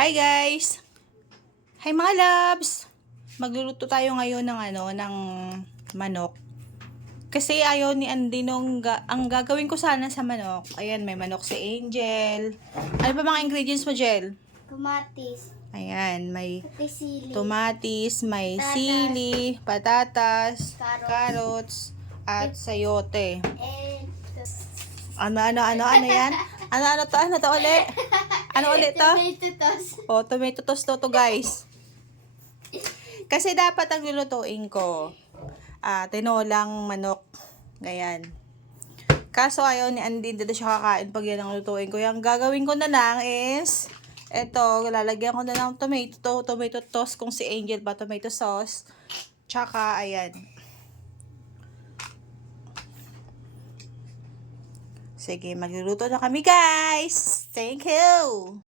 Hi guys! Hi mga loves! Magluluto tayo ngayon ng ng manok. Kasi ayaw ni Andy ang gagawin ko sana sa manok. Ayan, may manok si Angel. Ano pa mga ingredients mo, Jel? Tomatis. Ayan, may Sili. tomatis, may Patatas. sili, patatas, Carrots. carrots, at sayote. And Ano yan? Ano to ulit? Ano ulit to? tomato toast. O, tomato toast to guys. Kasi dapat ang lulutuin ko, tinolang manok. Ganyan. Kaso ayaw ni Andy, hindi siya kakain pag yan ang lutuin ko. Yung gagawin ko na lang is, eto, lalagyan ko na ng tomato toast kung si Angel pa, tomato sauce. Tsaka, ayan. Sige, magluluto na kami guys. Thank you!